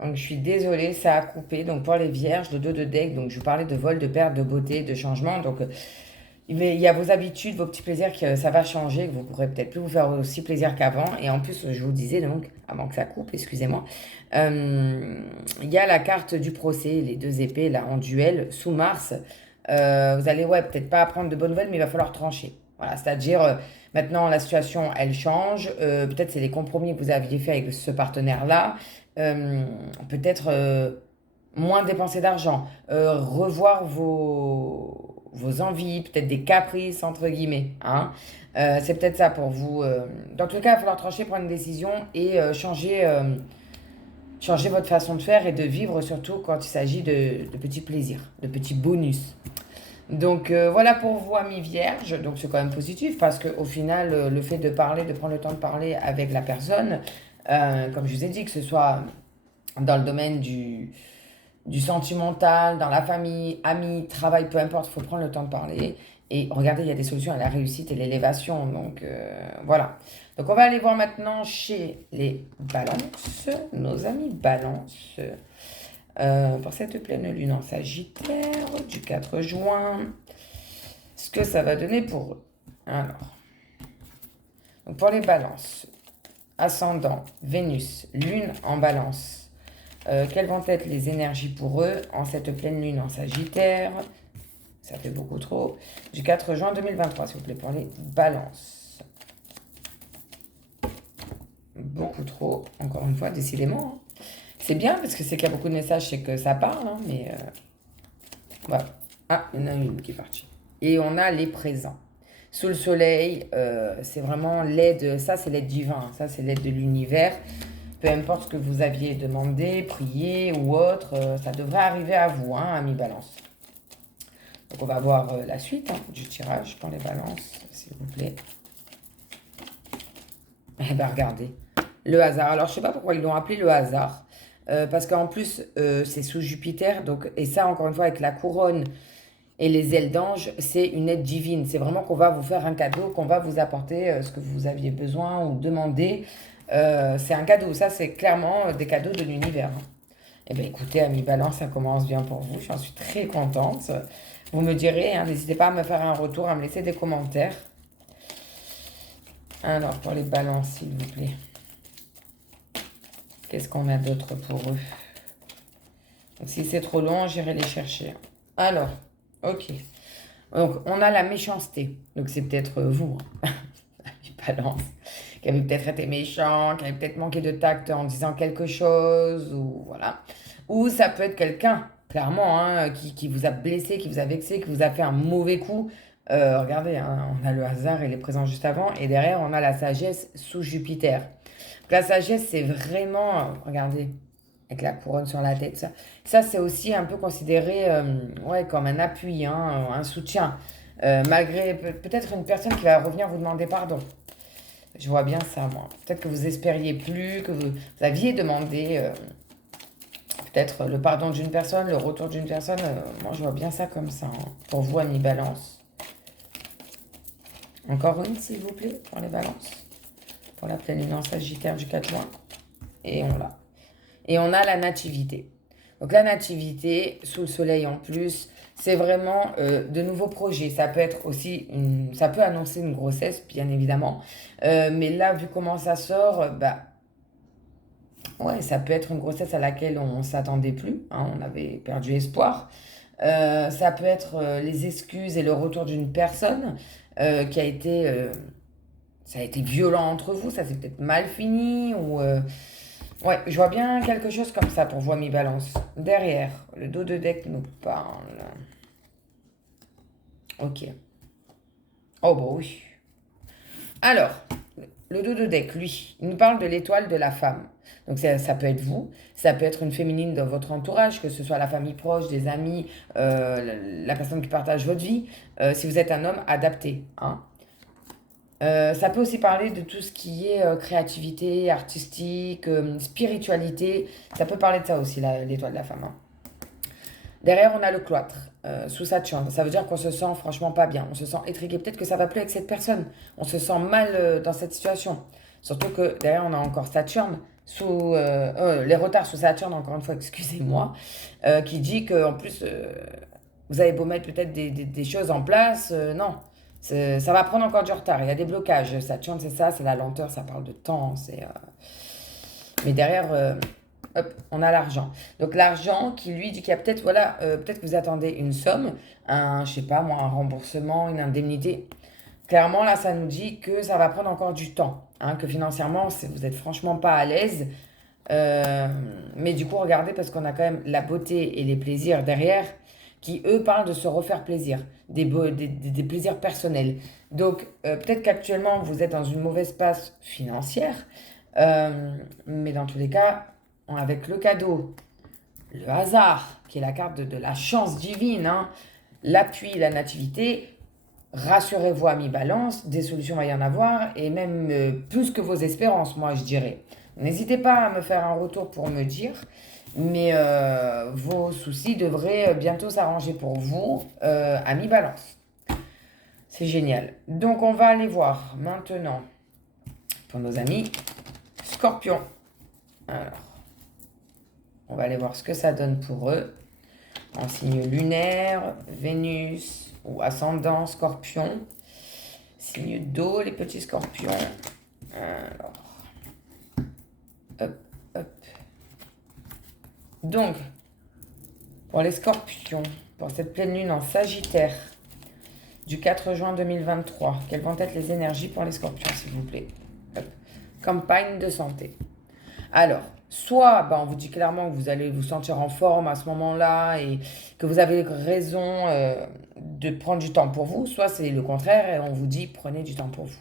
Donc, je suis désolée, ça a coupé. Donc, pour les vierges, le dos de deck, donc je vous parlais de vol, de perte, de beauté, de changement. Donc, il y a vos habitudes, vos petits plaisirs que ça va changer, que vous pourrez peut-être plus vous faire aussi plaisir qu'avant. Et en plus, je vous disais, donc, avant que ça coupe, excusez-moi, euh, il y a la carte du procès, les deux épées, là, en duel, sous Mars. Vous allez, ouais, peut-être pas apprendre de bonnes nouvelles, mais il va falloir trancher. Voilà, c'est-à-dire, maintenant, la situation, elle change. Peut-être c'est les compromis que vous aviez fait avec ce partenaire-là. Euh, peut-être moins dépenser d'argent. Revoir vos envies, peut-être des caprices, entre guillemets. Hein. C'est peut-être ça pour vous. Dans tout cas, il va falloir trancher, prendre une décision et changer votre façon de faire et de vivre, surtout quand il s'agit de petits plaisirs, de petits bonus. Donc voilà pour vous, amis vierges. Donc c'est quand même positif parce qu'au final, le fait de parler, de prendre le temps de parler avec la personne, comme je vous ai dit, que ce soit dans le domaine du sentimental, dans la famille, amis, travail, peu importe, il faut prendre le temps de parler. Et regardez, il y a des solutions à la réussite et l'élévation. Donc voilà. Donc on va aller voir maintenant chez les balances, nos amis balances, pour cette pleine lune en Sagittaire du 4 juin. Ce que ça va donner pour eux. Alors, donc pour les balances, ascendant, Vénus, lune en balance. Quelles vont être les énergies pour eux en cette pleine lune en Sagittaire? Ça fait beaucoup trop. Du 4 juin 2023, s'il vous plaît, pour les balances. Beaucoup trop, encore une fois, décidément. Hein. C'est bien parce que c'est qu'il y a beaucoup de messages, c'est que ça parle, hein, mais voilà. Ah, il y en a une qui est partie. Et on a les présents. Sous le soleil, c'est vraiment l'aide, ça c'est l'aide divine, ça c'est l'aide de l'univers. Peu importe ce que vous aviez demandé, prié ou autre, ça devrait arriver à vous, hein, amis balance. Donc on va voir la suite hein, du tirage pour les balances, s'il vous plaît. Eh bien regardez, le hasard. Alors je ne sais pas pourquoi ils l'ont appelé le hasard. Parce qu'en plus, c'est sous Jupiter. Donc, et ça, encore une fois, avec la couronne et les ailes d'ange, c'est une aide divine. C'est vraiment qu'on va vous faire un cadeau, qu'on va vous apporter ce que vous aviez besoin ou demandé. C'est un cadeau. Ça, c'est clairement des cadeaux de l'univers. Hein. Eh bien, écoutez, Ami Balance, ça commence bien pour vous. J'en suis très contente. Vous me direz, hein, n'hésitez pas à me faire un retour, à me laisser des commentaires. Alors, pour les balances, s'il vous plaît. Qu'est-ce qu'on a d'autre pour eux? Donc, si c'est trop long, j'irai les chercher. Alors, ok. Donc, on a la méchanceté. Donc, c'est peut-être vous, hein, balance, qui avait peut-être été méchant, qui avait peut-être manqué de tact en disant quelque chose, ou voilà. Ou ça peut être quelqu'un, clairement, hein, qui vous a blessé, qui vous a vexé, qui vous a fait un mauvais coup. Regardez, hein, on a le hasard, il est présent juste avant, et derrière, on a la sagesse sous Jupiter. Donc, la sagesse, c'est vraiment, regardez, avec la couronne sur la tête, ça c'est aussi un peu considéré ouais, comme un appui, hein, un soutien. Malgré peut-être une personne qui va revenir vous demander pardon. Je vois bien ça, moi. Peut-être que vous espériez plus, que vous aviez demandé peut-être le pardon d'une personne, le retour d'une personne. Moi, je vois bien ça comme ça. Hein. Pour vous, amis balance. Encore une, s'il vous plaît, pour les balances. Pour la pleine lune en Sagittaire du 4 juin. Et on l'a. Et on a la nativité. Donc la nativité, sous le soleil en plus, c'est vraiment de nouveaux projets. Ça peut être aussi, ça peut annoncer une grossesse, bien évidemment. Mais là, vu comment ça sort, bah ouais, ça peut être une grossesse à laquelle on ne s'attendait plus. Hein, on avait perdu espoir. Ça peut être les excuses et le retour d'une personne qui a été, ça a été violent entre vous. Ça s'est peut-être mal fini ou ouais, je vois bien quelque chose comme ça pour vous, mi balance. Derrière, le dos de deck nous parle. Ok. Oh, bah oui. Alors, le dos de deck, lui, il nous parle de l'étoile de la femme. Donc, ça peut être vous, ça peut être une féminine dans votre entourage, que ce soit la famille proche, des amis, la personne qui partage votre vie. Si vous êtes un homme, adapté. Hein. Ça peut aussi parler de tout ce qui est créativité, artistique, spiritualité. Ça peut parler de ça aussi, l'étoile de la femme. Hein. Derrière, on a le cloître, sous Saturne. Ça veut dire qu'on se sent franchement pas bien. On se sent étriqué. Peut-être que ça va plus avec cette personne. On se sent mal dans cette situation. Surtout que derrière, on a encore Saturne les retards sous Saturne, encore une fois, excusez-moi, qui dit que en plus, vous avez beau mettre peut-être des choses en place, non, ça va prendre encore du retard. Il y a des blocages. Saturne, c'est ça, c'est la lenteur, ça parle de temps. Mais derrière, hop, on a l'argent. Donc l'argent qui lui dit qu'il y a peut-être, voilà, peut-être que vous attendez une somme, je sais pas moi, un remboursement, une indemnité. Clairement, là, ça nous dit que ça va prendre encore du temps, hein, que financièrement, vous êtes franchement pas à l'aise. Mais du coup, regardez, parce qu'on a quand même la beauté et les plaisirs derrière, qui, eux, parlent de se refaire plaisir, des plaisirs personnels. Donc, peut-être qu'actuellement, vous êtes dans une mauvaise passe financière, mais dans tous les cas, avec le cadeau, le hasard, qui est la carte de la chance divine, hein, l'appui, la nativité, rassurez-vous, amis Balance, des solutions va y en avoir, et même plus que vos espérances, moi je dirais. N'hésitez pas à me faire un retour pour me dire, mais vos soucis devraient bientôt s'arranger pour vous, amis Balance. C'est génial. Donc on va aller voir maintenant pour nos amis Scorpions. Alors, on va aller voir ce que ça donne pour eux. En signe lunaire, Vénus ou ascendant Scorpion. Signe d'eau, les petits scorpions. Alors, hop, hop. Donc, pour les scorpions, pour cette pleine lune en Sagittaire du 4 juin 2023, quelles vont être les énergies pour les scorpions, s'il vous plaît? Hop. Campagne de santé. Alors, soit on vous dit clairement que vous allez vous sentir en forme à ce moment-là et que vous avez raison de prendre du temps pour vous, soit c'est le contraire et on vous dit prenez du temps pour vous.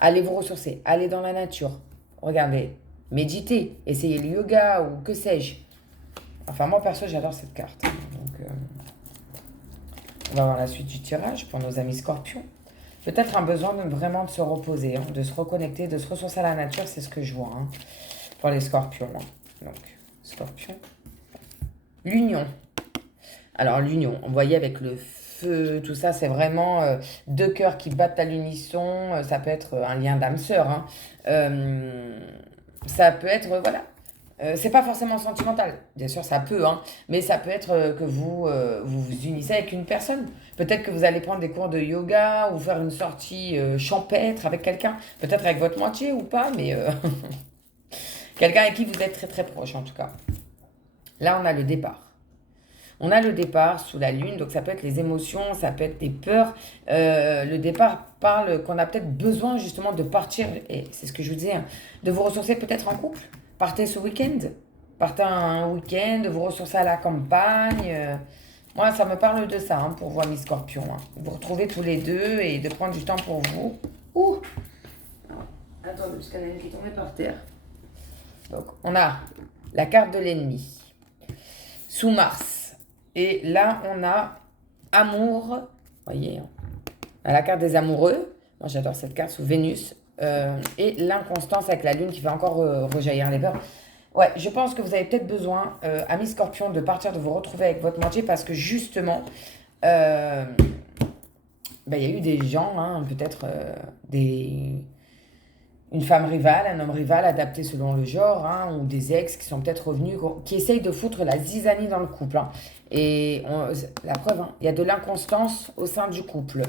Allez vous ressourcer, allez dans la nature, regardez, méditez, essayez le yoga ou que sais-je. Enfin, moi perso, j'adore cette carte. Donc, on va voir la suite du tirage pour nos amis scorpions. Peut-être un besoin vraiment de se reposer, hein, de se reconnecter, de se ressourcer à la nature, c'est ce que je vois. Hein. Pour les scorpions. Donc, scorpion. L'union. Alors, l'union, on voyait avec le feu, tout ça, c'est vraiment deux cœurs qui battent à l'unisson. Ça peut être un lien d'âme sœur. Hein. Ça peut être, voilà. C'est pas forcément sentimental. Bien sûr, ça peut, hein. Mais ça peut être que vous unissez avec une personne. Peut-être que vous allez prendre des cours de yoga ou faire une sortie champêtre avec quelqu'un. Peut-être avec votre moitié ou pas, mais... Quelqu'un avec qui vous êtes très très proche en tout cas. Là, on a le départ. On a le départ sous la lune, donc ça peut être les émotions, ça peut être des peurs. Le départ parle qu'on a peut-être besoin justement de partir, et c'est ce que je vous disais, hein, de vous ressourcer peut-être en couple. Partez ce week-end. Partez un week-end, de vous ressourcer à la campagne. Moi, ça me parle de ça, hein, pour vous, amis scorpions. Hein. Vous retrouvez tous les deux et de prendre du temps pour vous. Ouh! Attendez, parce qu'il y en a une qui est tombée par terre. Donc, on a la carte de l'ennemi sous Mars. Et là, on a amour. Vous voyez, hein, la carte des amoureux. Moi, j'adore cette carte sous Vénus. Et l'inconstance avec la lune qui va encore rejaillir les peurs. Ouais, je pense que vous avez peut-être besoin, amis scorpions, de partir, de vous retrouver avec votre moitié parce que justement, il y a eu des gens, hein, peut-être une femme rivale, un homme rival adapté selon le genre, hein, ou des ex qui sont peut-être revenus, qui essayent de foutre la zizanie dans le couple. Hein. Et la preuve, hein, il y a de l'inconstance au sein du couple.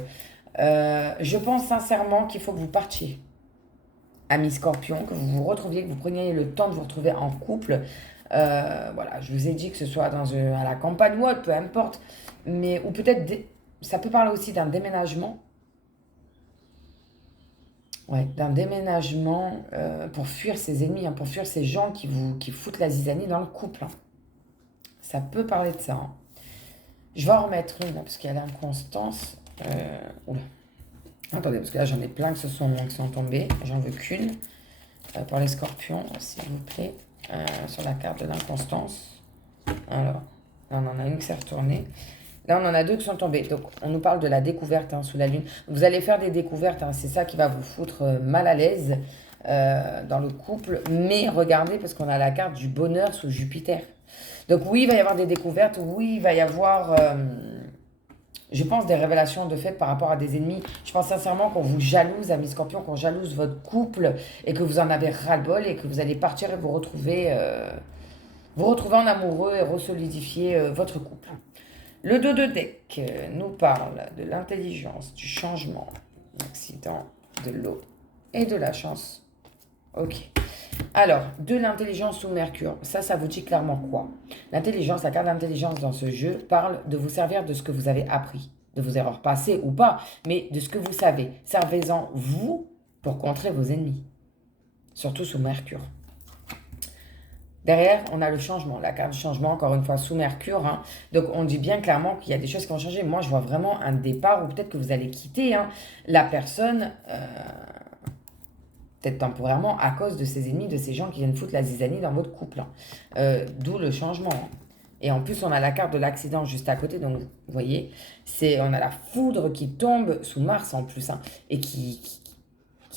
Je pense sincèrement qu'il faut que vous partiez, amis scorpions, que vous vous retrouviez, que vous preniez le temps de vous retrouver en couple. Voilà, je vous ai dit que ce soit à la campagne ou autre, peu importe. Mais, ou peut-être, ça peut parler aussi d'un déménagement. Ouais, d'un déménagement pour fuir ses ennemis, hein, pour fuir ces gens qui foutent la zizanie dans le couple. Hein. Ça peut parler de ça. Hein. Je vais en remettre une, là, parce qu'il y a l'inconstance. Oula. Attendez, parce que là, j'en ai plein qui sont tombés. J'en veux qu'une. Pour les scorpions, s'il vous plaît. Sur la carte de l'inconstance. Alors, là, on en a une qui s'est retournée. Là, on en a deux qui sont tombés. Donc, on nous parle de la découverte, hein, sous la lune. Vous allez faire des découvertes. Hein, c'est ça qui va vous foutre mal à l'aise dans le couple. Mais regardez, parce qu'on a la carte du bonheur sous Jupiter. Donc, oui, il va y avoir des découvertes. Oui, il va y avoir Je pense des révélations de fait par rapport à des ennemis. Je pense sincèrement qu'on vous jalouse, amis Scorpion, qu'on jalouse votre couple et que vous en avez ras-le-bol et que vous allez partir et vous retrouver en amoureux et resolidifier votre couple. Le dos de deck nous parle de l'intelligence, du changement, l'accident, de l'eau et de la chance. Ok. Alors, de l'intelligence sous Mercure, ça vous dit clairement quoi? L'intelligence, la carte d'intelligence dans ce jeu parle de vous servir de ce que vous avez appris, de vos erreurs passées ou pas, mais de ce que vous savez. Servez-en vous pour contrer vos ennemis, surtout sous Mercure. Derrière, on a le changement, la carte du changement, encore une fois, sous Mercure. Hein. Donc, on dit bien clairement qu'il y a des choses qui vont changer. Moi, je vois vraiment un départ ou peut-être que vous allez quitter la personne, peut-être temporairement, à cause de ces ennemis, de ces gens qui viennent foutre la zizanie dans votre couple. D'où le changement. Et en plus, on a la carte de l'accident juste à côté. Donc, vous voyez, on a la foudre qui tombe sous Mars en plus. Et qui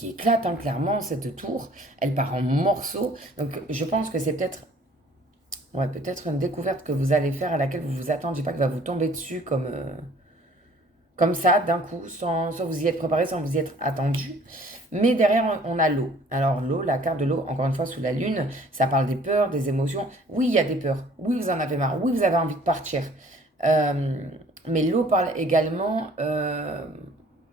éclate clairement, cette tour. Elle part en morceaux. Donc, je pense que c'est peut-être une découverte que vous allez faire à laquelle vous vous attendiez pas, qui va vous tomber dessus comme ça, d'un coup, sans vous y être préparé, sans vous y être attendu. Mais derrière, on a l'eau. Alors l'eau, la carte de l'eau, encore une fois, sous la lune, ça parle des peurs, des émotions. Oui, il y a des peurs. Oui, vous en avez marre. Oui, vous avez envie de partir. Mais l'eau parle également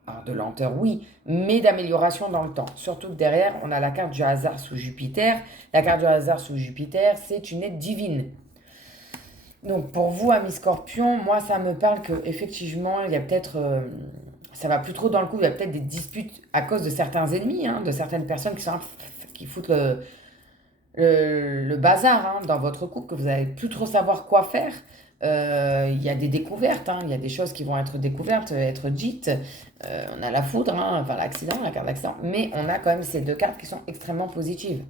alors de lenteur, oui, mais d'amélioration dans le temps. Surtout que derrière, on a la carte du hasard sous Jupiter. La carte du hasard sous Jupiter, c'est une aide divine. Donc pour vous, amis Scorpion, moi ça me parle que effectivement il y a peut-être, ça va plus trop dans le coup, il y a peut-être des disputes à cause de certains ennemis, de certaines personnes qui foutent le bazar dans votre couple, que vous n'allez plus trop savoir quoi faire. Il y a des découvertes, il y a des choses qui vont être découvertes, être dites. On a la foudre, enfin l'accident, la carte d'accident, mais on a quand même ces deux cartes qui sont extrêmement positives.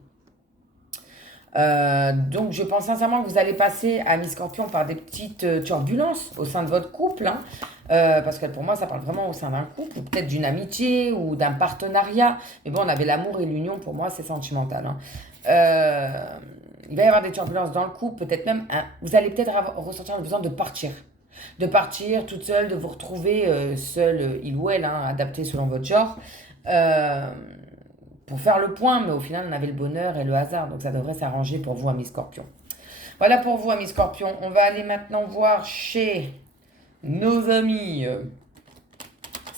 Donc je pense sincèrement que vous allez passer, amis Scorpion, par des petites turbulences au sein de votre couple, parce que pour moi ça parle vraiment au sein d'un couple, ou peut-être d'une amitié ou d'un partenariat. Mais bon, on avait l'amour et l'union, pour moi c'est sentimental. Il va y avoir des turbulences dans le couple, peut-être même, vous allez peut-être ressentir le besoin de partir. De partir toute seule, de vous retrouver seule, il ou elle, adapté selon votre genre. Pour faire le point, mais au final, on avait le bonheur et le hasard, donc ça devrait s'arranger pour vous, amis Scorpions. Voilà pour vous, amis Scorpions. On va aller maintenant voir chez nos amis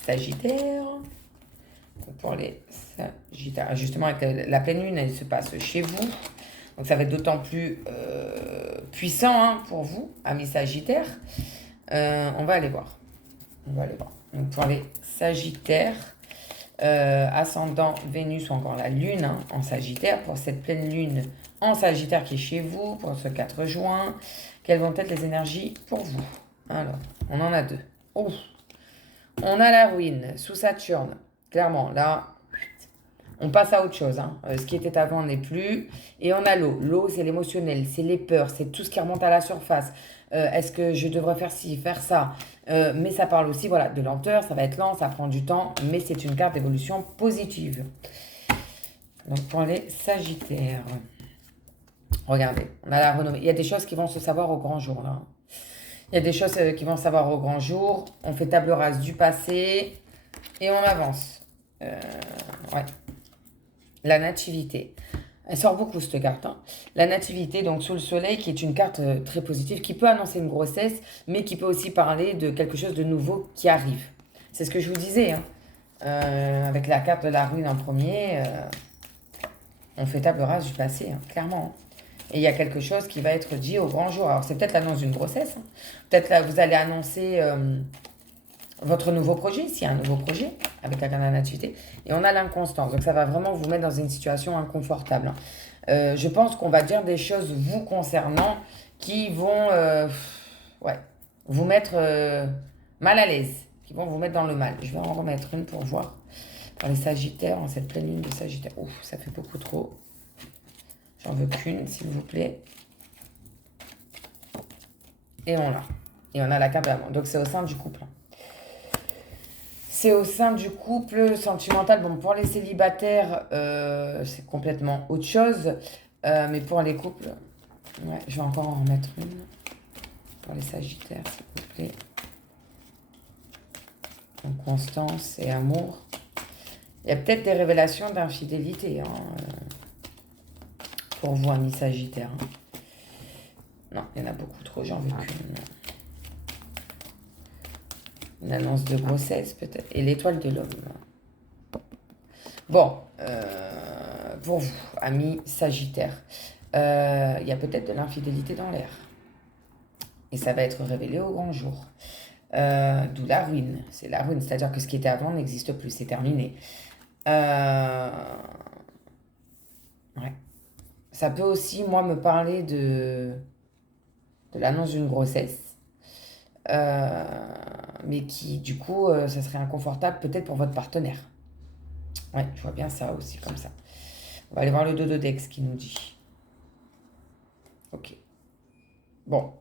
Sagittaires. Pour les Sagittaires, justement, avec la pleine lune, elle se passe chez vous. Donc ça va être d'autant plus puissant pour vous, amis Sagittaires. On va aller voir. Donc pour les Sagittaires, ascendant Vénus ou encore la Lune en Sagittaire, pour cette pleine Lune en Sagittaire qui est chez vous, pour ce 4 juin, quelles vont être les énergies pour vous? Alors, on en a deux. Oh. On a la ruine sous Saturne. Clairement, là, on passe à autre chose. Ce qui était avant n'est plus. Et on a l'eau. L'eau, c'est l'émotionnel, c'est les peurs, c'est tout ce qui remonte à la surface. Est-ce que je devrais faire ci, faire ça? Mais ça parle aussi de lenteur, ça va être lent, ça prend du temps, mais c'est une carte d'évolution positive. Donc pour les Sagittaires, regardez, on a la renommée. Il y a des choses qui vont se savoir au grand jour là. Il y a des choses qui vont se savoir au grand jour. On fait table rase du passé et on avance. Ouais. La nativité. Elle sort beaucoup cette carte. La nativité, donc sous le soleil, qui est une carte très positive, qui peut annoncer une grossesse, mais qui peut aussi parler de quelque chose de nouveau qui arrive. C'est ce que je vous disais. Avec la carte de la ruine en premier, on fait table rase du passé, clairement. Et il y a quelque chose qui va être dit au grand jour. Alors c'est peut-être l'annonce d'une grossesse. Peut-être là, vous allez annoncer votre nouveau projet, s'il y a un nouveau projet, avec la carte de la nativité. Et on a l'inconstance. Donc ça va vraiment vous mettre dans une situation inconfortable. Je pense qu'on va dire des choses vous concernant qui vont vous mettre mal à l'aise, qui vont vous mettre dans le mal. Je vais en remettre une pour voir. Pour les Sagittaires, en cette pleine lune de Sagittaire. Ouf, ça fait beaucoup trop. J'en veux qu'une, s'il vous plaît. Et on l'a. Et on a la carte de l'amour. Donc c'est au sein du couple. C'est au sein du couple sentimental. Bon, pour les célibataires, c'est complètement autre chose. Mais pour les couples, je vais encore en remettre une. Pour les Sagittaires, s'il vous plaît. Donc, constance et amour. Il y a peut-être des révélations d'infidélité pour vous, amis Sagittaire. Non, il y en a beaucoup trop, j'en veux qu'une. Une annonce de grossesse, peut-être. Et l'étoile de l'homme. Bon, pour vous, amis Sagittaire, il y a peut-être de l'infidélité dans l'air. Et ça va être révélé au grand jour. D'où la ruine. C'est la ruine, c'est-à-dire que ce qui était avant n'existe plus, c'est terminé. Ouais. Ça peut aussi, moi, me parler de l'annonce d'une grossesse. Mais qui, du coup, ça serait inconfortable peut-être pour votre partenaire. Ouais, je vois bien ça aussi comme ça. On va aller voir le dodo deck, ce qu'il nous dit. Ok. Bon.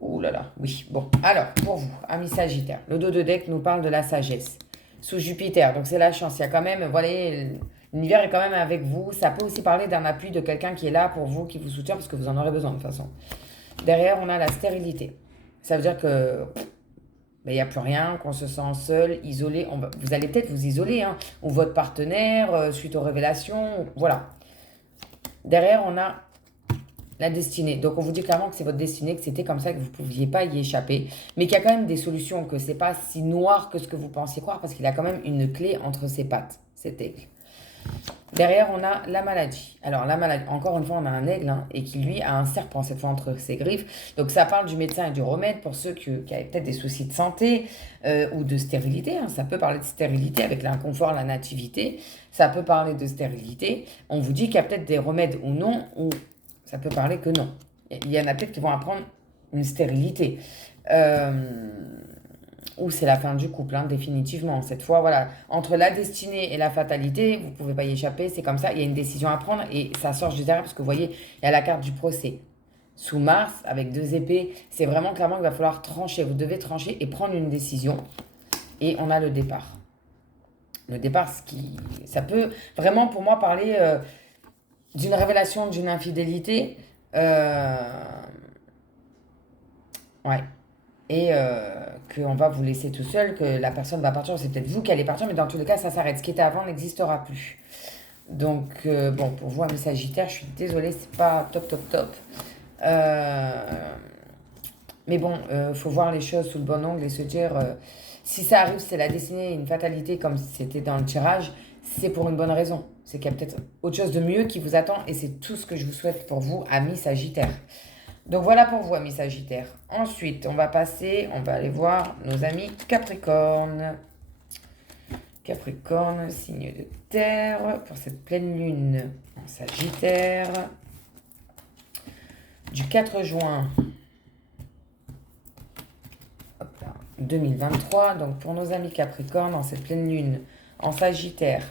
Ouh là là, oui. Bon, alors, pour vous, amis Sagittaire, le dodo deck nous parle de la sagesse. Sous Jupiter, donc c'est la chance. Il y a quand même, vous voyez, l'univers est quand même avec vous. Ça peut aussi parler d'un appui de quelqu'un qui est là pour vous, qui vous soutient, parce que vous en aurez besoin de toute façon. Derrière, on a la stérilité. Ça veut dire que il n'y a plus rien, qu'on se sent seul, isolé. Vous allez peut-être vous isoler, hein, ou votre partenaire, suite aux révélations. Voilà. Derrière, on a la destinée. Donc, on vous dit clairement que c'est votre destinée, que c'était comme ça, que vous ne pouviez pas y échapper. Mais qu'il y a quand même des solutions, que ce n'est pas si noir que ce que vous pensiez croire, parce qu'il a quand même une clé entre ses pattes, cet aigle. Derrière, on a la maladie. Alors, la maladie, encore une fois, on a un aigle, hein, et qui, lui, a un serpent, cette fois, entre ses griffes. Donc, ça parle du médecin et du remède pour ceux qui avaient peut-être des soucis de santé ou de stérilité. Hein. Ça peut parler de stérilité avec l'inconfort, la nativité. Ça peut parler de stérilité. On vous dit qu'il y a peut-être des remèdes ou non, ou ça peut parler que non. Il y en a peut-être qui vont apprendre une stérilité. Ou c'est la fin du couple, hein, définitivement. Cette fois, voilà, entre la destinée et la fatalité, vous ne pouvez pas y échapper, c'est comme ça, il y a une décision à prendre et ça sort juste derrière parce que vous voyez, il y a la carte du procès. Sous Mars, avec 2 épées, c'est vraiment clairement qu'il va falloir trancher. Vous devez trancher et prendre une décision. Et on a le départ. Le départ, ça peut vraiment pour moi parler d'une révélation, d'une infidélité. Ouais. Et qu'on va vous laisser tout seul, que la personne va partir, c'est peut-être vous qui allez partir, mais dans tous les cas, ça s'arrête. Ce qui était avant n'existera plus. Donc, bon, pour vous, amis Sagittaire, je suis désolée, c'est pas top, top, top. Mais bon, faut voir les choses sous le bon angle et se dire, si ça arrive, c'est la destinée, une fatalité, comme c'était dans le tirage, c'est pour une bonne raison. C'est qu'il y a peut-être autre chose de mieux qui vous attend, et c'est tout ce que je vous souhaite pour vous, amis Sagittaire. Donc voilà pour vous, amis Sagittaire. Ensuite, on va aller voir nos amis Capricorne. Capricorne, signe de terre, pour cette pleine lune en Sagittaire. Du 4 juin 2023, donc pour nos amis Capricorne, en cette pleine lune en Sagittaire,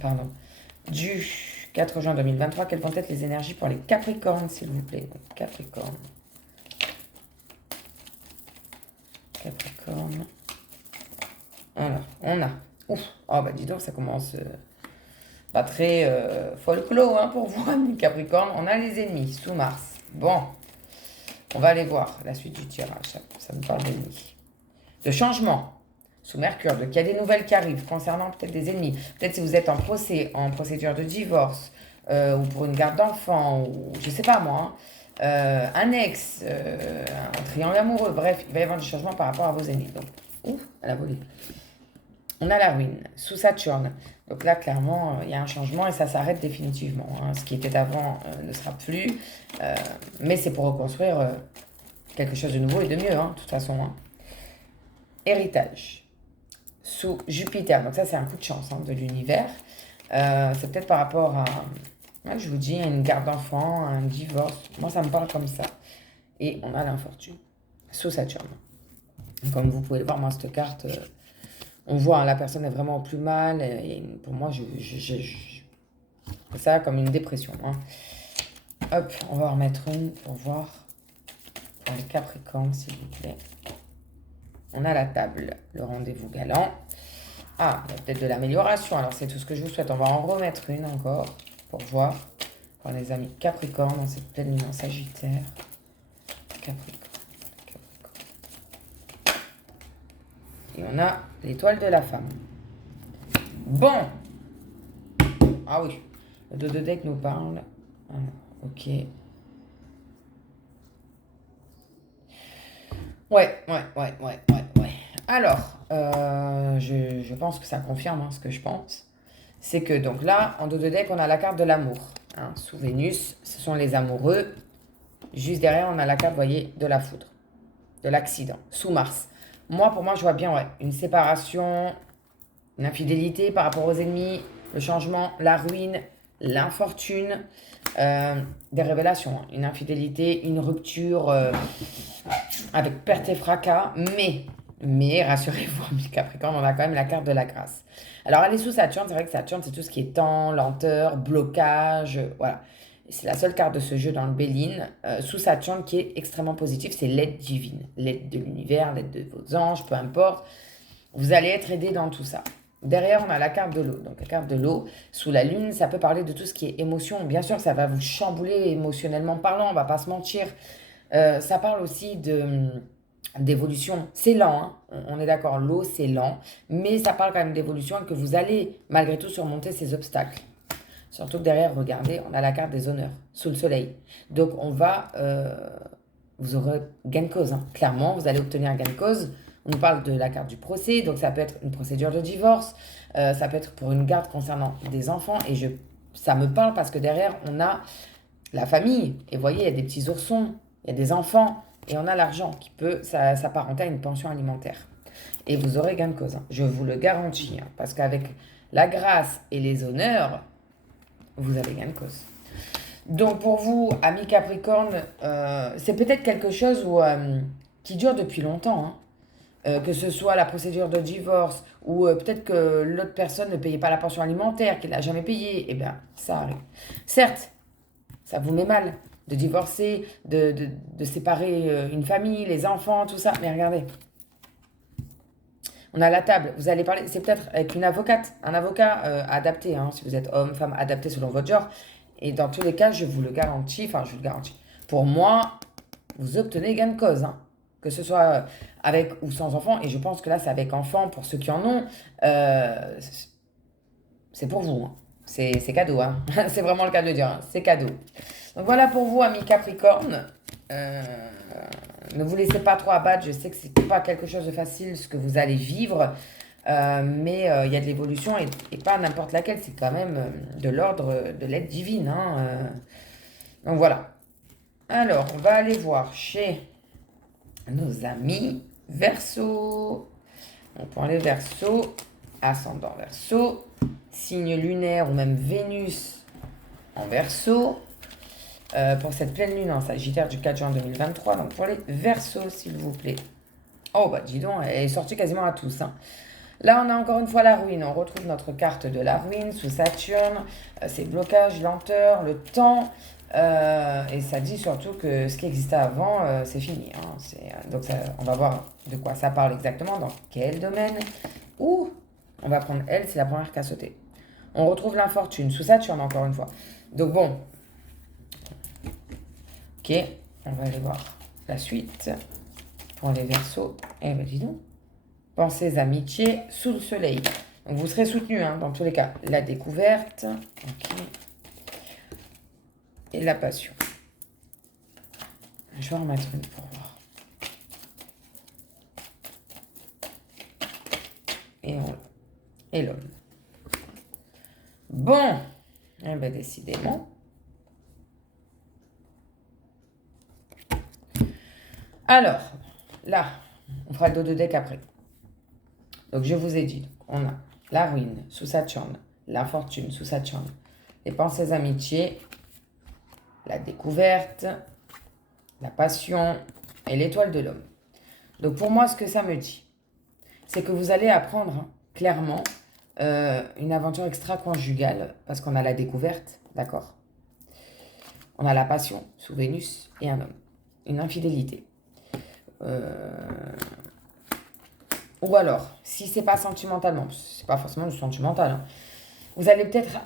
pardon, du 4 juin 2023, quelles vont être les énergies pour les Capricornes, s'il vous plaît? Donc, Capricorne. Capricorne. Alors, on a... Ouf, oh bah dis donc, ça commence pas très folklore hein, pour vous, amis Capricorne. On a les ennemis sous Mars. Bon, on va aller voir la suite du tirage. Ça me parle d'ennemis. De changement sous Mercure, qu'il y a des nouvelles qui arrivent concernant peut-être des ennemis. Peut-être si vous êtes en procès, en procédure de divorce, ou pour une garde d'enfant, ou je sais pas moi, hein, un ex, un triangle amoureux, bref, il va y avoir des changements par rapport à vos ennemis. Donc, ouf, elle a volé. On a la ruine sous Saturne. Donc là, clairement, il y a un changement et ça s'arrête définitivement. Hein. Ce qui était avant ne sera plus. Mais c'est pour reconstruire quelque chose de nouveau et de mieux, hein, de toute façon. Hein. Héritage sous Jupiter. Donc ça, c'est un coup de chance hein, de l'univers. C'est peut-être par rapport à, ouais, je vous dis, une garde d'enfant, un divorce. Moi, ça me parle comme ça. Et on a l'infortune sous Saturne. Comme vous pouvez le voir, moi, cette carte... on voit, hein, la personne est vraiment au plus mal. Et pour moi, ça comme une dépression. Hein. Hop, on va en remettre une pour voir. Pour les Capricornes, s'il vous plaît. On a la table, le rendez-vous galant. Ah, il y a peut-être de l'amélioration. Alors, c'est tout ce que je vous souhaite. On va en remettre une encore pour voir. Pour les amis Capricorne, dans cette pleine lune en Sagittaire. Capricorne. Et on a l'étoile de la femme. Bon. Ah oui. Le dos de deck nous parle. Alors, ok. Ouais. Alors, je pense que ça confirme ce que je pense. C'est que donc là, en dos de deck, on a la carte de l'amour. Sous Vénus, ce sont les amoureux. Juste derrière, on a la carte, vous voyez, de la foudre, de l'accident, sous Mars. Pour moi, je vois bien une séparation, une infidélité par rapport aux ennemis, le changement, la ruine, l'infortune, des révélations, une infidélité, une rupture avec perte et fracas, mais rassurez-vous, mes Capricorne, on a quand même la carte de la grâce. Alors, elle est sous Saturne, c'est vrai que Saturne, c'est tout ce qui est temps, lenteur, blocage, voilà. C'est la seule carte de ce jeu dans le Béline. Sous Saturne, qui est extrêmement positive, c'est l'aide divine, l'aide de l'univers, l'aide de vos anges, peu importe. Vous allez être aidé dans tout ça. Derrière, on a la carte de l'eau. Donc, la carte de l'eau, sous la lune, ça peut parler de tout ce qui est émotion. Bien sûr, ça va vous chambouler émotionnellement parlant, on va pas se mentir. Ça parle aussi d'évolution. C'est lent, on est d'accord, l'eau, c'est lent. Mais ça parle quand même d'évolution et que vous allez, malgré tout, surmonter ces obstacles. Surtout que derrière, regardez, on a la carte des honneurs, sous le soleil. Donc, vous aurez gain de cause. Clairement, vous allez obtenir gain de cause. On nous parle de la carte du procès, donc ça peut être une procédure de divorce, ça peut être pour une garde concernant des enfants. Et ça me parle parce que derrière, on a la famille. Et vous voyez, il y a des petits oursons, il y a des enfants, et on a l'argent qui peut s'apparenter à une pension alimentaire. Et vous aurez gain de cause. Je vous le garantis. Parce qu'avec la grâce et les honneurs, vous avez gain de cause. Donc pour vous, amis Capricorne, c'est peut-être quelque chose qui dure depuis longtemps. Que ce soit la procédure de divorce ou peut-être que l'autre personne ne payait pas la pension alimentaire, qu'il n'a jamais payé, eh bien, ça arrive. Certes, ça vous met mal de divorcer, de séparer une famille, les enfants, tout ça, mais regardez. On a la table, vous allez parler, c'est peut-être avec une avocate, un avocat adapté, si vous êtes homme, femme, adapté selon votre genre. Et dans tous les cas, je vous le garantis. Pour moi, vous obtenez gain de cause, que ce soit avec ou sans enfant. Et je pense que là, c'est avec enfant pour ceux qui en ont. C'est pour vous. C'est cadeau. C'est vraiment le cas de le dire. C'est cadeau. Donc voilà pour vous, amis Capricorne. Ne vous laissez pas trop abattre. Je sais que c'est pas quelque chose de facile ce que vous allez vivre. Mais il y a de l'évolution et pas n'importe laquelle. C'est quand même de l'ordre de l'aide divine. Donc voilà. Alors, on va aller voir chez nos amis Verseau. Donc pour les Verseaux, ascendant Verseau, signe lunaire ou même Vénus en Verseau. Pour cette pleine lune en Sagittaire du 4 juin 2023. Donc pour les Verseaux, s'il vous plaît. Oh bah dis donc, elle est sortie quasiment à tous. Là, on a encore une fois la ruine. On retrouve notre carte de la ruine sous Saturne. C'est blocage, lenteur, le temps. Et ça dit surtout que ce qui existait avant, c'est fini. Donc, on va voir de quoi ça parle exactement, dans quel domaine. Ou, on va prendre elle, c'est la première qui a sauté. On retrouve l'infortune sous Saturne, encore une fois. Donc, bon. Ok, on va aller voir la suite pour les Verseaux. Eh ben, dis donc. Pensées, amitié, sous le soleil. Donc, vous serez soutenu, dans tous les cas. La découverte. Ok. Et la passion. Je vais en mettre une pour voir. Et l'homme. Bon. Eh bien, décidément. Alors, là, on fera le dos de deck après. Donc, je vous ai dit, on a la ruine sous Saturne, l'infortune sous Saturne, les pensées amitiés, la découverte, la passion et l'étoile de l'homme. Donc, pour moi, ce que ça me dit, c'est que vous allez apprendre clairement une aventure extra-conjugale parce qu'on a la découverte, d'accord? On a la passion sous Vénus et un homme. Une infidélité. Ou alors, si c'est pas sentimentalement, c'est pas forcément du sentimental, vous allez peut-être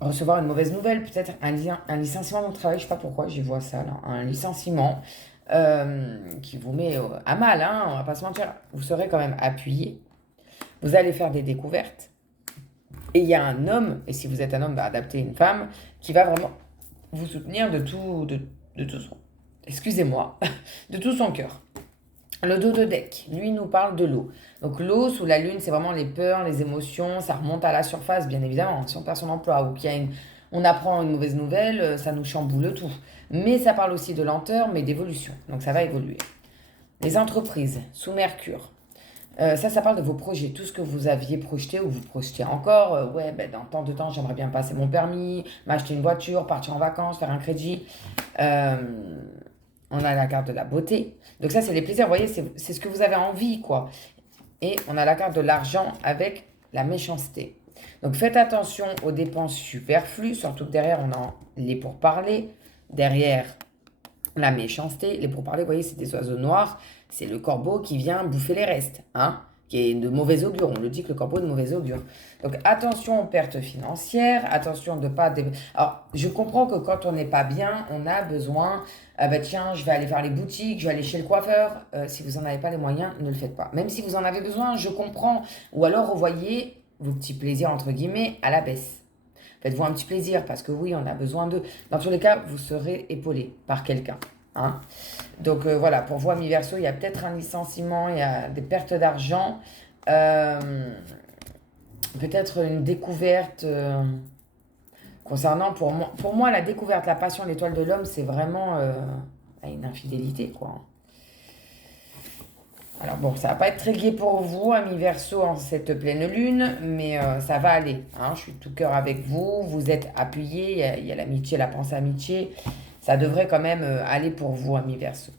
recevoir une mauvaise nouvelle, peut-être un licenciement dans le travail, je sais pas pourquoi, j'y vois ça là, un licenciement, qui vous met à mal, hein, on va pas se mentir. Vous serez quand même appuyé. Vous allez faire des découvertes. Et il y a un homme, et si vous êtes un homme, bah, adaptez une femme, qui va vraiment vous soutenir de tout son... Excusez-moi, de tout son cœur. Le dos de deck, lui, nous parle de l'eau. Donc l'eau, sous la lune, c'est vraiment les peurs, les émotions, ça remonte à la surface, bien évidemment. Si on perd son emploi ou on apprend une mauvaise nouvelle, ça nous chamboule tout. Mais ça parle aussi de lenteur, mais d'évolution. Donc ça va évoluer. Les entreprises, sous Mercure. Ça parle de vos projets, tout ce que vous aviez projeté ou vous projetez encore. Ouais, ben, dans tant de temps, j'aimerais bien passer mon permis, m'acheter une voiture, partir en vacances, faire un crédit. Euh, on a la carte de la beauté. Donc ça, c'est les plaisirs. Vous voyez, c'est ce que vous avez envie, quoi. Et on a la carte de l'argent avec la méchanceté. Donc faites attention aux dépenses superflues, surtout que derrière, on a les pourparlers. Derrière, la méchanceté, les pourparlers, vous voyez, c'est des oiseaux noirs. C'est le corbeau qui vient bouffer les restes, hein, qui est de mauvais augure. On le dit que le corbeau est de mauvais augure. Donc attention aux pertes financières, attention de pas... Alors, je comprends que quand on n'est pas bien, on a besoin... Ah bah tiens, je vais aller faire les boutiques, je vais aller chez le coiffeur. Si vous n'en avez pas les moyens, ne le faites pas. Même si vous en avez besoin, je comprends. Ou alors revoyez vos petits plaisirs, entre guillemets, à la baisse. Faites-vous un petit plaisir, parce que oui, on a besoin d'eux. Dans tous les cas, vous serez épaulé par quelqu'un. Hein. Donc voilà, pour vous, amis Verseau, il y a peut-être un licenciement, il y a des pertes d'argent, peut-être une découverte concernant, pour moi, la découverte, la passion, l'étoile de l'homme, c'est vraiment une infidélité, quoi. Alors bon, ça va pas être très gai pour vous, amis Verseau, en cette pleine lune, mais ça va aller. Hein, je suis de tout cœur avec vous, vous êtes appuyés, il y a l'amitié, la pensée amitié. Ça devrait quand même aller pour vous, amis Verseau.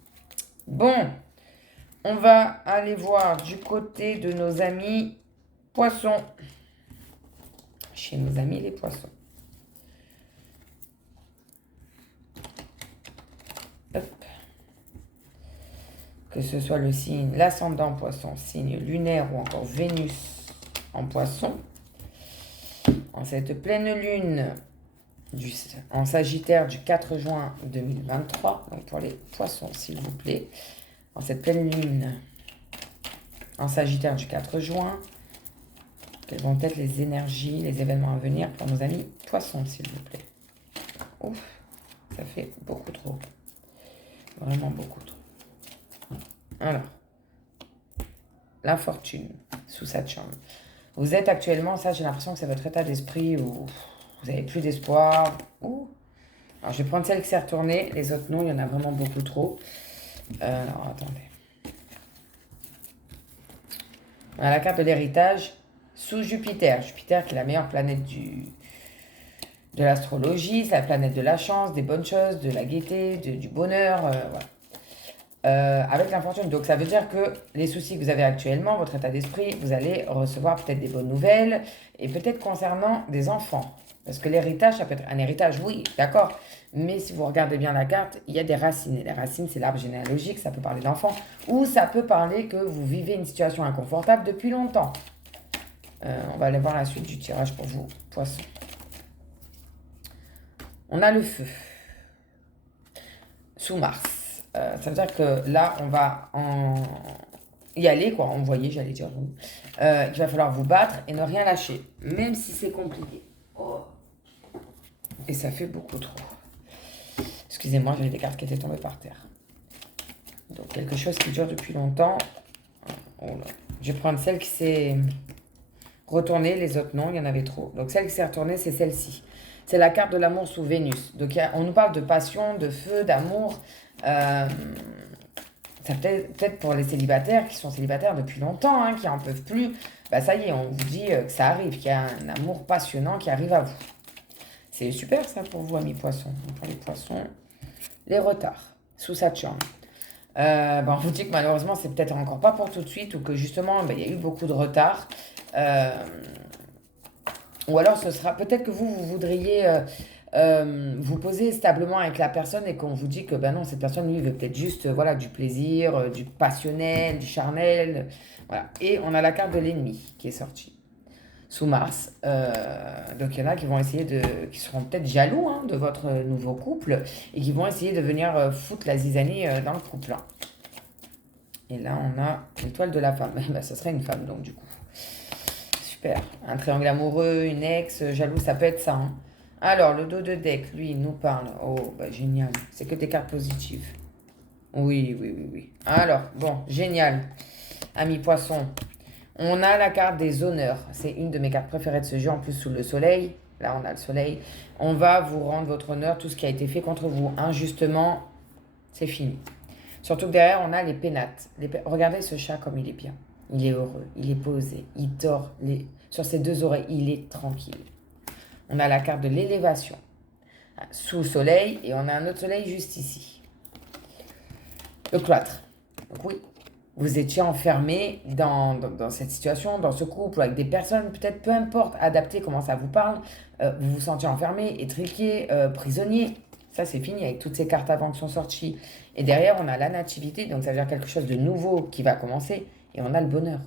Bon, on va aller voir du côté de nos amis poissons. Chez nos amis les poissons. Hop. Que ce soit le signe, l'ascendant poisson, signe lunaire ou encore Vénus en poisson. En cette pleine lune en Sagittaire du 4 juin 2023, donc pour les poissons s'il vous plaît, en cette pleine lune en Sagittaire du 4 juin, quelles vont être les énergies, les événements à venir pour nos amis poissons s'il vous plaît. Ouf, ça fait beaucoup trop, vraiment beaucoup trop. Alors, l'infortune sous Saturne. Vous êtes actuellement, ça j'ai l'impression que c'est votre état d'esprit où vous n'avez plus d'espoir. Alors je vais prendre celle qui s'est retournée, les autres non, il y en a vraiment beaucoup trop. Alors attendez. On a la carte de l'héritage sous Jupiter. Jupiter qui est la meilleure planète de l'astrologie, c'est la planète de la chance, des bonnes choses, de la gaieté, du bonheur, voilà. Avec l'infortune. Donc ça veut dire que les soucis que vous avez actuellement, votre état d'esprit, vous allez recevoir peut-être des bonnes nouvelles et peut-être concernant des enfants. Parce que l'héritage, ça peut être un héritage, oui, d'accord. Mais si vous regardez bien la carte, il y a des racines. Et les racines, c'est l'arbre généalogique, ça peut parler d'enfants. Ou ça peut parler que vous vivez une situation inconfortable depuis longtemps. On va aller voir la suite du tirage pour vous, poissons. On a le feu. Sous Mars. Ça veut dire que là, on va y aller, quoi. Envoyer, j'allais dire. Il va falloir vous battre et ne rien lâcher, même si c'est compliqué. Oh. Et ça fait beaucoup trop. Excusez-moi, j'avais des cartes qui étaient tombées par terre. Donc, quelque chose qui dure depuis longtemps. Oh là. Je vais prendre celle qui s'est retournée, les autres non, il y en avait trop. Donc, celle qui s'est retournée, c'est celle-ci. C'est la carte de l'amour sous Vénus. Donc, on nous parle de passion, de feu, d'amour. Ça peut-être pour les célibataires qui sont célibataires depuis longtemps, hein, qui n'en peuvent plus. Bah, ça y est, on vous dit que ça arrive, qu'il y a un amour passionnant qui arrive à vous. C'est super ça pour vous, amis poissons. Pour les poissons, les retards sous Saturne. On vous dit que malheureusement, c'est peut-être encore pas pour tout de suite ou que justement, il y a eu beaucoup de retard. Ou alors, ce sera peut-être que vous voudriez vous poser stablement avec la personne et qu'on vous dit que non, cette personne, lui, veut peut-être juste du plaisir, du passionnel, du charnel. Voilà. Et on a la carte de l'ennemi qui est sortie. sous Mars. Donc il y en a qui vont essayer qui seront peut-être jaloux hein, de votre nouveau couple et qui vont essayer de venir foutre la zizanie dans le couple. Hein. Et là, on a l'étoile de la femme. Ben, ce serait une femme, donc du coup. Super. Un triangle amoureux, une ex, jaloux, ça peut être ça. Hein. Alors, le dos de deck, lui, il nous parle. Oh, bah génial. C'est que des cartes positives. Oui, oui, oui, oui. Alors, bon, génial. Ami poisson. On a la carte des honneurs. C'est une de mes cartes préférées de ce jeu, en plus sous le soleil. Là, on a le soleil. On va vous rendre votre honneur, tout ce qui a été fait contre vous. Injustement, c'est fini. Surtout que derrière, on a les pénates. Regardez ce chat comme il est bien. Il est heureux, il est posé, il dort sur ses deux oreilles, il est tranquille. On a la carte de l'élévation sous le soleil et on a un autre soleil juste ici. Le cloître. Donc oui, vous étiez enfermé dans cette situation, dans ce couple, avec des personnes, peut-être peu importe, adaptées, comment ça vous parle, vous vous sentiez enfermé, étriqué, prisonnier. Ça, c'est fini avec toutes ces cartes avant qui sont sorties. Et derrière, on a la nativité, donc ça veut dire quelque chose de nouveau qui va commencer. Et on a le bonheur.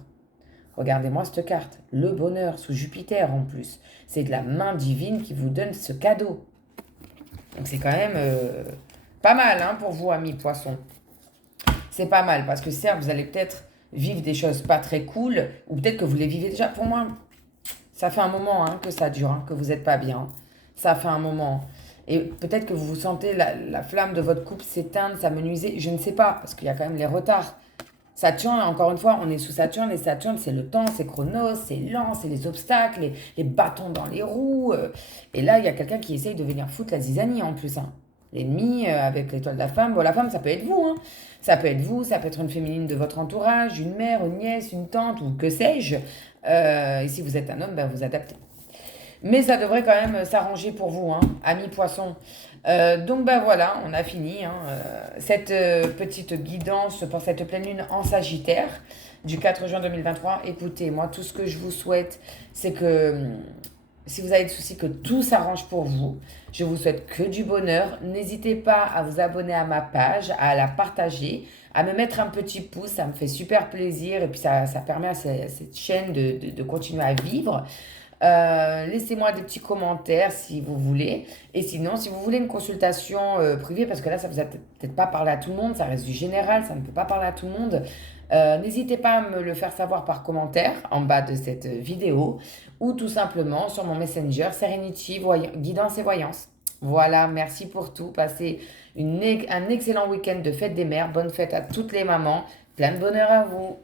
Regardez-moi cette carte. Le bonheur sous Jupiter en plus. C'est de la main divine qui vous donne ce cadeau. Donc c'est quand même pas mal hein, pour vous, amis poissons. C'est pas mal parce que certes, vous allez peut-être vivre des choses pas très cool ou peut-être que vous les vivez déjà. Pour moi, ça fait un moment hein, que ça dure, hein, que vous n'êtes pas bien. Ça fait un moment. Et peut-être que vous sentez la flamme de votre couple s'éteindre, s'amenuiser. Je ne sais pas, parce qu'il y a quand même les retards. Saturne, encore une fois, on est sous Saturne. Et Saturne, c'est le temps, c'est Chronos, c'est lent, c'est les obstacles, les bâtons dans les roues. Et là, il y a quelqu'un qui essaye de venir foutre la zizanie en plus. Hein. L'ennemi avec l'étoile de la femme. Bon, la femme, ça peut être vous. Hein. Ça peut être vous, ça peut être une féminine de votre entourage, une mère, une nièce, une tante ou que sais-je. Et si vous êtes un homme, ben, vous adaptez. Mais ça devrait quand même s'arranger pour vous, hein, amis poissons. Donc ben voilà, on a fini hein, cette petite guidance pour cette pleine lune en Sagittaire du 4 juin 2023. Écoutez, moi tout ce que je vous souhaite, c'est que si vous avez des soucis, que tout s'arrange pour vous. Je vous souhaite que du bonheur. N'hésitez pas à vous abonner à ma page, à la partager, à me mettre un petit pouce, ça me fait super plaisir et puis ça permet à cette chaîne de continuer à vivre. Laissez-moi des petits commentaires si vous voulez. Et sinon, si vous voulez une consultation privée, parce que là, ça ne vous a peut-être pas parlé à tout le monde, ça reste du général, ça ne peut pas parler à tout le monde, n'hésitez pas à me le faire savoir par commentaire en bas de cette vidéo ou tout simplement sur mon Messenger Serenity Guidance et Voyance. Voilà, merci pour tout. Passez un excellent week-end de fête des mères. Bonne fête à toutes les mamans. Plein de bonheur à vous.